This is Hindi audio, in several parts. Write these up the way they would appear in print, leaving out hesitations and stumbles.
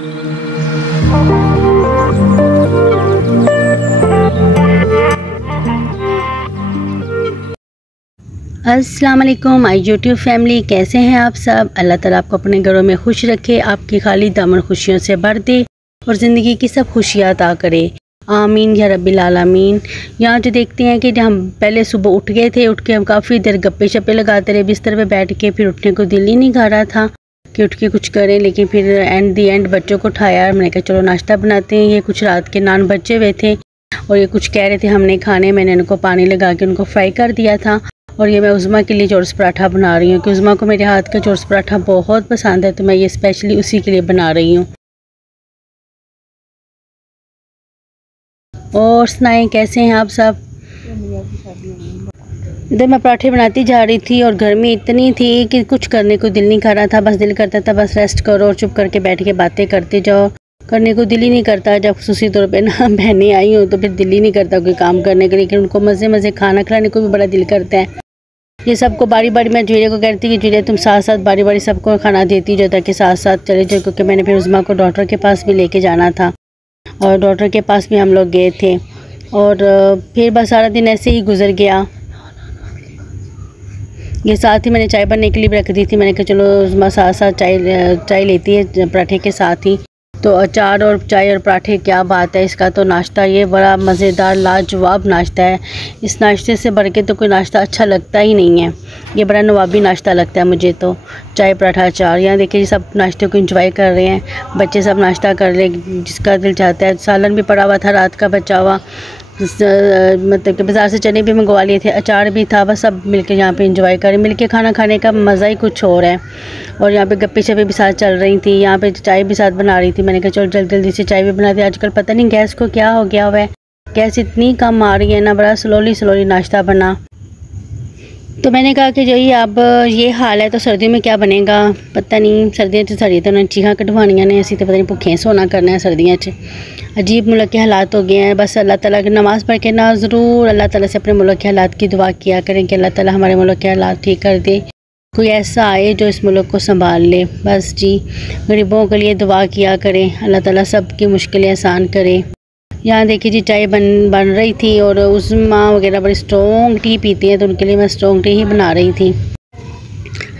अस्सलाम वालेकुम माय यूट्यूब फैमिली, कैसे हैं आप सब। अल्लाह ताला आपको अपने घरों में खुश रखे, आपकी खाली दामन खुशियों से भर दे और ज़िंदगी की सब खुशियाँ अता करे। आमीन या रब्बिल आलमीन। यहाँ जो देखते हैं कि हम पहले सुबह उठ गए थे, उठ के हम काफ़ी देर गप्पे शप्पे लगाते रहे बिस्तर पे बैठ के। फिर उठने को दिल ही नहीं कर रहा था कि उठ के कुछ करें, लेकिन फिर एंड बच्चों को उठाया। मैंने कहा चलो नाश्ता बनाते हैं। ये कुछ रात के नान बचे हुए थे और ये कुछ कह रहे थे हमने खाने। मैंने उनको पानी लगा के उनको फ्राई कर दिया था। और ये मैं उज़्मा के लिए चोरस पराठा बना रही हूँ कि उज़्मा को मेरे हाथ का चोरस पराठा बहुत पसंद है, तो मैं ये स्पेशली उसी के लिए बना रही हूँ। और सुनाएं कैसे हैं आप सब। इधर मैं पराठे बनाती जा रही थी और गर्मी इतनी थी कि कुछ करने को दिल नहीं कर रहा था। बस दिल करता था बस रेस्ट करो और चुप करके बैठ के बातें करते जाओ। करने को दिल ही नहीं करता। जब खुसूसी तौर पे ना बहनें आई हो तो फिर दिल ही नहीं करता कोई काम करने के, लेकिन उनको मज़े मज़े खाना खिलाने को भी बड़ा दिल करता है। ये सबको बारी बारी मैं जुड़े को कहती कि जुड़े तुम साथ साथ बारी बारी सबको खाना देती जो, ताकि साथ साथ चले जाओ। क्योंकि मैंने फिर उज़्मा को डॉक्टर के पास भी लेके जाना था और डॉक्टर के पास भी हम लोग गए थे। और फिर बस सारा दिन ऐसे ही गुजर गया। ये साथ ही मैंने चाय बनने के लिए भी रख दी थी। मैंने कहा चलो उज़्मा साथ साथ चाय लेती है पराठे के साथ ही। तो अचार और चाय और पराठे क्या बात है इसका तो नाश्ता। ये बड़ा मज़ेदार लाजवाब नाश्ता है। इस नाश्ते से बढ़ के तो कोई नाश्ता अच्छा लगता ही नहीं है। ये बड़ा नवाबी नाश्ता लगता है मुझे तो, चाय पराठा अचार। यहाँ देखिए सब नाश्ते को एंजॉय कर रहे हैं, बच्चे सब नाश्ता कर रहे हैं जिसका दिल चाहता है। सालन भी पड़ा हुआ था रात का बचा हुआ, मतलब कि बाज़ार से चने भी मंगवा लिए थे, अचार भी था। बस सब मिलके यहाँ पे एंजॉय करें। मिलके खाना खाने का मज़ा ही कुछ और है। और यहाँ पे गप्पे शप्पे भी साथ चल रही थी। यहाँ पे चाय भी साथ बना रही थी। मैंने कहा चलो जल्दी जल्दी से चाय भी बना दी। आजकल पता नहीं गैस को क्या हो गया हुआ है, गैस इतनी कम आ रही है ना, बड़ा स्लोली नाश्ता बना। तो मैंने कहा कि जो ये अब ये हाल है तो सर्दियों में क्या बनेगा पता नहीं। सर्दियों तो साड़ी तो उन्होंने चीखा कटवानियाँ ने, ऐसी तो पता नहीं भुखे सोना करना है सर्दियों च। अजीब मुल्क के हालात हो गए हैं। बस अल्लाह ताला की नमाज़ पढ़ के ना ज़रूर अल्लाह ताला से अपने मुल्क के हालात की दुआ किया करें कि अल्लाह ताला हमारे मुल्क के हालात ठीक कर दे। कोई ऐसा आए जो इस मुल्क को संभाल ले। बस जी गरीबों के लिए दुआ किया करें, अल्लाह ताला सब की मुश्किलें आसान करे। यहाँ देखिए जी चाय बन रही थी और उज़्मा वगैरह बड़ी स्ट्रॉन्ग टी पीती है, तो उनके लिए मैं स्ट्रॉन्ग टी ही बना रही थी।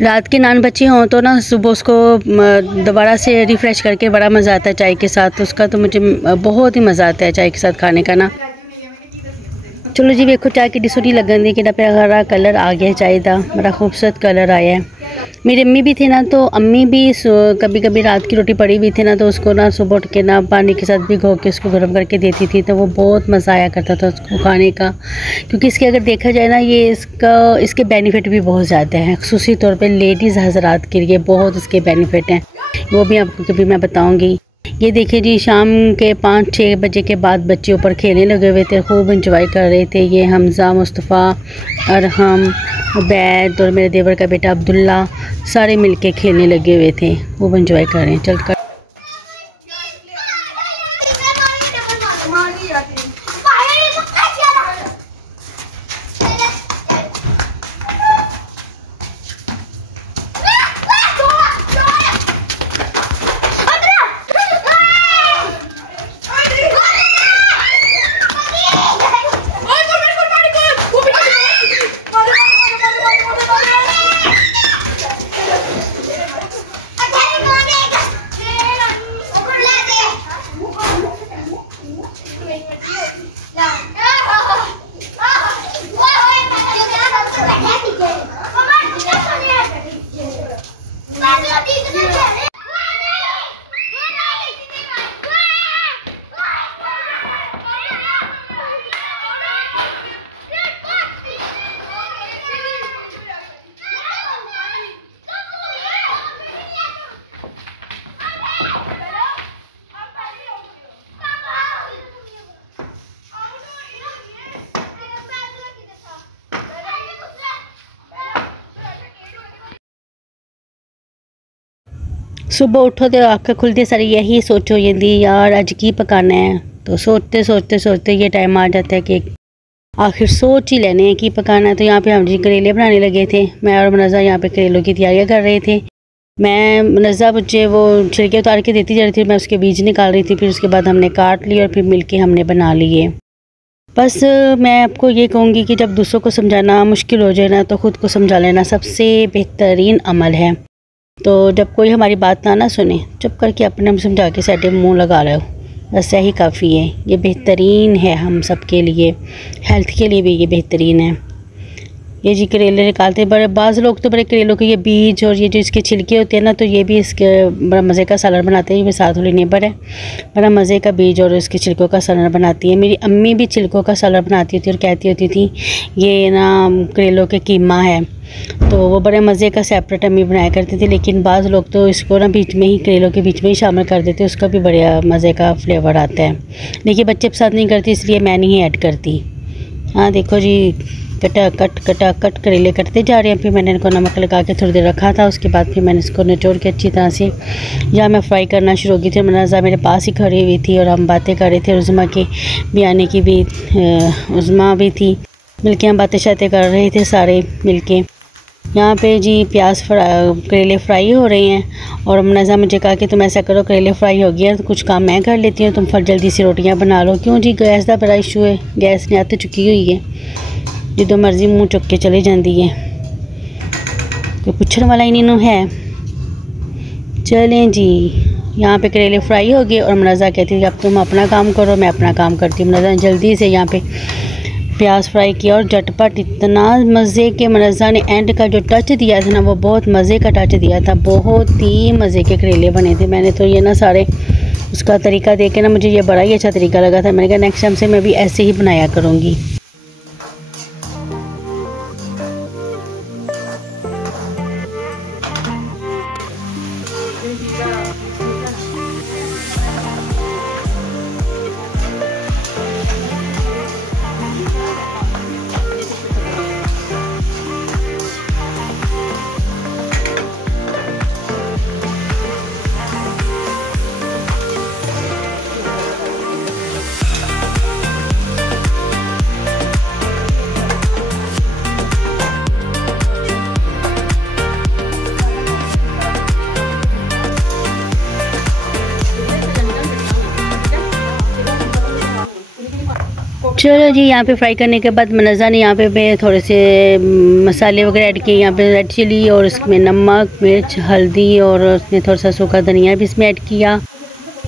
रात के नान बचे हों तो ना सुबह उसको दोबारा से रिफ़्रेश करके बड़ा मज़ा आता है चाय के साथ। उसका तो मुझे बहुत ही मज़ा आता है चाय के साथ खाने का ना। चलो जी देखो चाय की डिसोटी लगन दी कि प्यारा कलर आ गया चाय का, बड़ा खूबसूरत कलर आया है। मेरी अम्मी भी थे ना, तो अम्मी भी कभी कभी रात की रोटी पड़ी हुई थी ना, तो उसको ना सुबह उठ के ना पानी के साथ भिगो के उसको गर्म करके देती थी। तो वो बहुत मज़ा आया करता था उसको खाने का। क्योंकि इसके अगर देखा जाए ना ये इसके बेनिफिट भी बहुत ज़्यादा हैं, ख़ुसूसी तौर पर लेडीज़ हज़रात के लिए बहुत इसके बेनिफिट हैं। वो भी आपको कभी मैं बताऊँगी। ये देखिए जी शाम के 5-6 बजे के बाद बच्चे ऊपर खेलने लगे हुए थे, खूब इंजॉय कर रहे थे। ये हमज़ा, मुस्तफ़ा, अरहम, उबैद और मेरे देवर का बेटा अब्दुल्ला सारे मिलके खेलने लगे हुए थे, खूब इंजॉय कर रहे हैं। चल कर सुबह उठो तो आँखें खुलती सारी यही सोचो ये यार आज की पकाना है। तो सोचते ये टाइम आ जाता है कि आखिर सोच ही लेने हैं कि पकाना है। तो यहाँ पे हम जी करेले बनाने लगे थे। मैं और मनाज़ा यहाँ पे करेलों की तैयारियाँ कर रहे थे। मैं नज़ा मुझे वो छिलके उतार के देती जा रही थी, मैं उसके बीज निकाल रही थी। फिर उसके बाद हमने काट लिए और फिर मिलके हमने बना लिए। बस मैं आपको ये कहूँगी कि जब दूसरों को समझाना मुश्किल हो जाए ना, तो ख़ुद को समझा लेना सबसे बेहतरीन अमल है। तो जब कोई हमारी बात ना सुने, चुप करके अपने समझा के साइड मुँह लगा रहे हो, बस यही काफ़ी है। ये बेहतरीन है हम सब के लिए, हेल्थ के लिए भी ये बेहतरीन है। ये जी करेले निकालते हैं बड़े, बाज़ लोग तो बड़े करेलों के ये बीज और ये जो इसके छिलके होते हैं ना, तो ये भी इसके बड़ा मज़े का सलाद बनाते हैं। ये साथ वाली नेबर है, बड़ा मज़े का बीज और इसके छिलकों का सलाद बनाती है। मेरी अम्मी भी छिलकों का सलाद बनाती थी और कहती होती थी ये ना करेलों के कीमा है, तो वो बड़े मज़े का सेपरेट अम्मी बनाया करती थी। लेकिन बाज़ लोग तो इसको ना बीच में ही, करेलों के बीच में ही शामिल कर देते, उसका भी बढ़िया मज़े का फ्लेवर आता है। लेकिन बच्चे पसंद नहीं करती, इसलिए मैं नहीं ऐड करती। हाँ देखो जी, कट करेले कटते जा रहे हैं। फिर मैंने इनको नमक लगा के थोड़ी देर रखा था। उसके बाद फिर मैंने इसको निचोड़ के अच्छी तरह से यहाँ मैं फ्राई करना शुरू की थी। मनाज़ा मेरे पास ही खड़ी हुई थी और हम बातें कर रहे थे। उज़मा के भी आने की भी, उज़मा भी थी, मिलके हम बातें शातें कर रहे थे सारे मिलके। यहाँ पे जी प्याज करेले फ्राई हो रहे हैं और मनाज़ा मुझे कहा कि तुम ऐसा करो, करेले फ्राई हो गया तो कुछ काम मैं कर लेती हूँ, तुम फिर जल्दी से रोटियाँ बना लो। क्यों जी, गैस का बड़ा इशू है, गैस ने आते चुकी हुई है, जो मर्जी मुँह चुक के चली जाती है, कोई पूछने वाला ही नहीं है। चलें जी, यहाँ पे करेले फ्राई हो गए और मनाज़ा कहती थी अब तुम अपना काम करो, मैं अपना काम करती हूँ। मनाज़ा ने जल्दी से यहाँ पे प्याज फ्राई किया और झटपट इतना मज़े के, मनाज़ा ने एंड का जो टच दिया था ना, वो बहुत मज़े का टच दिया था। बहुत ही मज़े के करेले बने थे। मैंने तो ये ना सारे उसका तरीका देख के ना, मुझे ये बड़ा ही अच्छा तरीका लगा था। मैंने कहा नेक्स्ट टाइम से मैं भी ऐसे ही बनाया करूँगी। चलो जी, यहाँ पे फ्राई करने के बाद मनाज़ा ने यहाँ पे थोड़े से मसाले वगैरह ऐड किए। यहाँ पे रेड चिली और उसमें नमक, मिर्च, हल्दी और उसमें थोड़ा सा सूखा धनिया भी इसमें ऐड किया।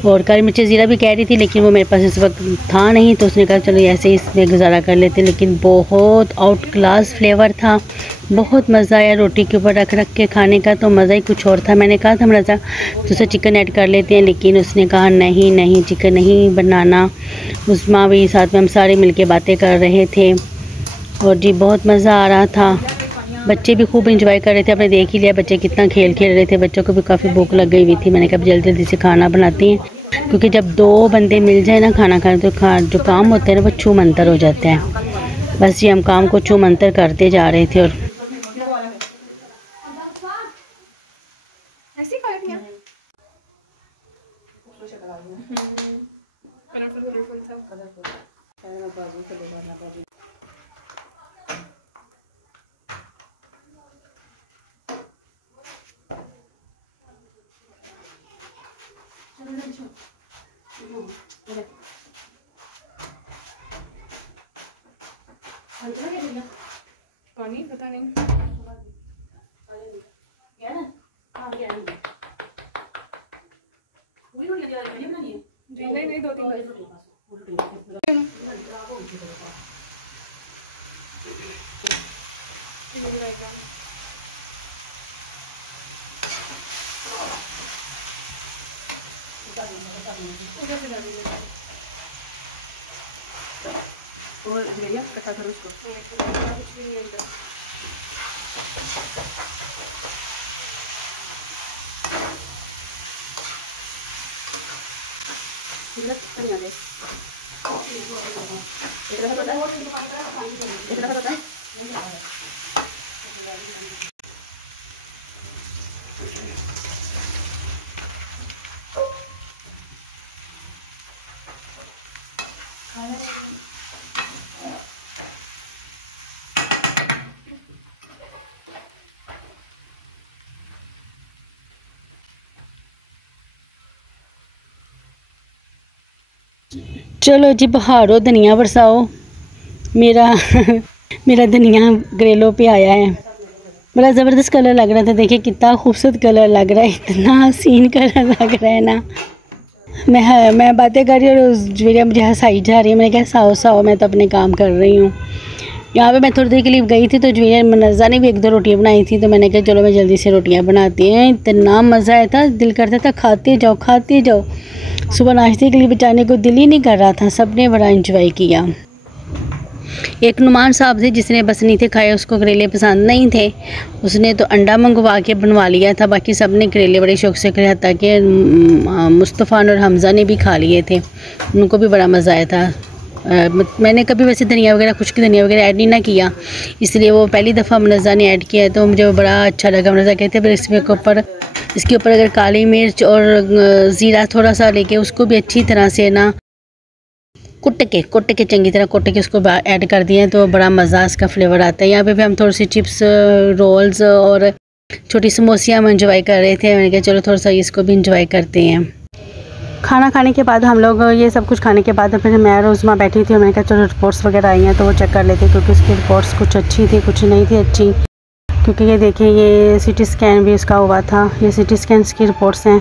और काली मिर्च ज़ीरा भी कह रही थी, लेकिन वो मेरे पास इस वक्त था नहीं, तो उसने कहा चलो ऐसे ही इसमें गुजारा कर लेते। लेकिन बहुत आउट क्लास फ्लेवर था, बहुत मज़ा आया। रोटी के ऊपर रख रख के खाने का तो मज़ा ही कुछ और था। मैंने कहा था मनाज़ा तो उसे चिकन ऐड कर लेते हैं, लेकिन उसने कहा नहीं नहीं, चिकन नहीं बनाना। उस्मा भी साथ में, हम सारे मिलके बातें कर रहे थे और जी बहुत मज़ा आ रहा था। बच्चे भी खूब एंजॉय कर रहे थे। आपने देख ही लिया बच्चे कितना खेल खेल रहे थे। बच्चों को भी काफ़ी भूख लग गई हुई थी। मैंने कहा जल्दी जल्दी से खाना बनाती हैं, क्योंकि जब दो बंदे मिल जाए ना खाना खाने, तो जो काम होते हैं ना वो छू मंतर हो जाते हैं। बस ये हम काम को छू मंतर करते जा रहे थे। और पानी पता नहीं नहीं 2-3 और जरिया कटा था उसको कुछ भी नहीं अंदर। धनिया दे इतना पता है। चलो जी बहारो धनिया बरसाओ। मेरा मेरा धनिया ग्रेलो पे आया है, बड़ा ज़बरदस्त कलर लग रहा था। देखिए कितना खूबसूरत कलर लग रहा है, इतना हसीन कलर लग रहा है ना। मैं बातें कर रही हूँ और जुवेरिया मुझे हंसाई जा रही है। मैंने कहा साओ साओ, मैं तो अपने काम कर रही हूँ। यहाँ पे मैं थोड़ी देर के लिए गई थी तो जुवेरिया मनज़ा ने भी 1-2 रोटियाँ बनाई थी, तो मैंने कहा चलो मैं जल्दी से रोटियाँ बनाती हैं। इतना मज़ा आया था, दिल करता था खाते जाओ खाते जाओ। सुबह नाश्ते के लिए बचाने को दिल ही नहीं कर रहा था। सब ने बड़ा इंजॉय किया। एक नुमान साहब थे जिसने बस नहीं थे खाए, उसको करेले पसंद नहीं थे, उसने तो अंडा मंगवा के बनवा लिया था। बाकी सब ने करेले बड़े शौक से खाया, ताकि मुस्तफ़ान और हमज़ा ने भी खा लिए थे, उनको भी बड़ा मज़ा आया था। मैंने कभी वैसे धनिया वगैरह खुश्क धनिया वगैरह ऐड नहीं ना किया, इसलिए वो पहली दफ़ा मनज़ा ने ऐड किया है, तो मुझे बड़ा अच्छा लगा। मनज़ा कहते हैं फिर इसके ऊपर अगर काली मिर्च और ज़ीरा थोड़ा सा लेके उसको भी अच्छी तरह से ना कुट के चंगी तरह कुट के उसको ऐड कर दिए तो बड़ा मज़ा इसका फ्लेवर आता है। यहाँ पे भी हम थोड़ी सी चिप्स, रोल्स और छोटी समोसियाँ हम इंजॉय कर रहे थे। मैंने कहा चलो थोड़ा सा इसको भी इंजॉय करते हैं। खाना खाने के बाद हम लोग ये सब कुछ खाने के बाद फिर मैं रोज़मा बैठी थी और मैंने कहा चलो रिपोर्ट्स वगैरह आई हैं तो वो चेक कर लेते, क्योंकि उसकी रिपोर्ट्स कुछ अच्छी थी कुछ नहीं थी अच्छी। क्योंकि ये देखिए ये CT स्कैन भी इसका हुआ था, ये CT स्कैन की रिपोर्ट्स हैं।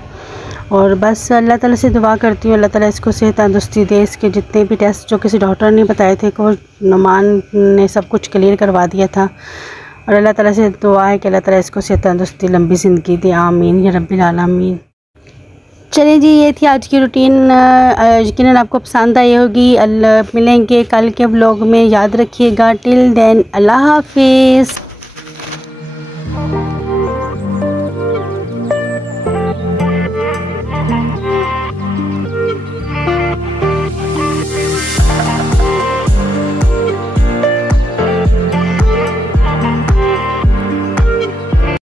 और बस अल्लाह ताला से दुआ करती हूँ अल्लाह ताला इसको सेहत तंदुरुस्ती दे। इसके जितने भी टेस्ट जो किसी डॉक्टर ने बताए थे वो नुमान ने सब कुछ क्लियर करवा दिया था। और अल्लाह ताला से दुआ है कि अल्लाह ताला इसको सेहत तंदुरुस्ती लंबी ज़िंदगी दे, आमीन या रब्बिल आलमीन। चलिए जी, ये थी आज की रूटीन। यकीनन आपको पसंद आई होगी। मिलेंगे कल के व्लॉग में, याद रखिएगा। टिल देन अल्लाह हाफिज़।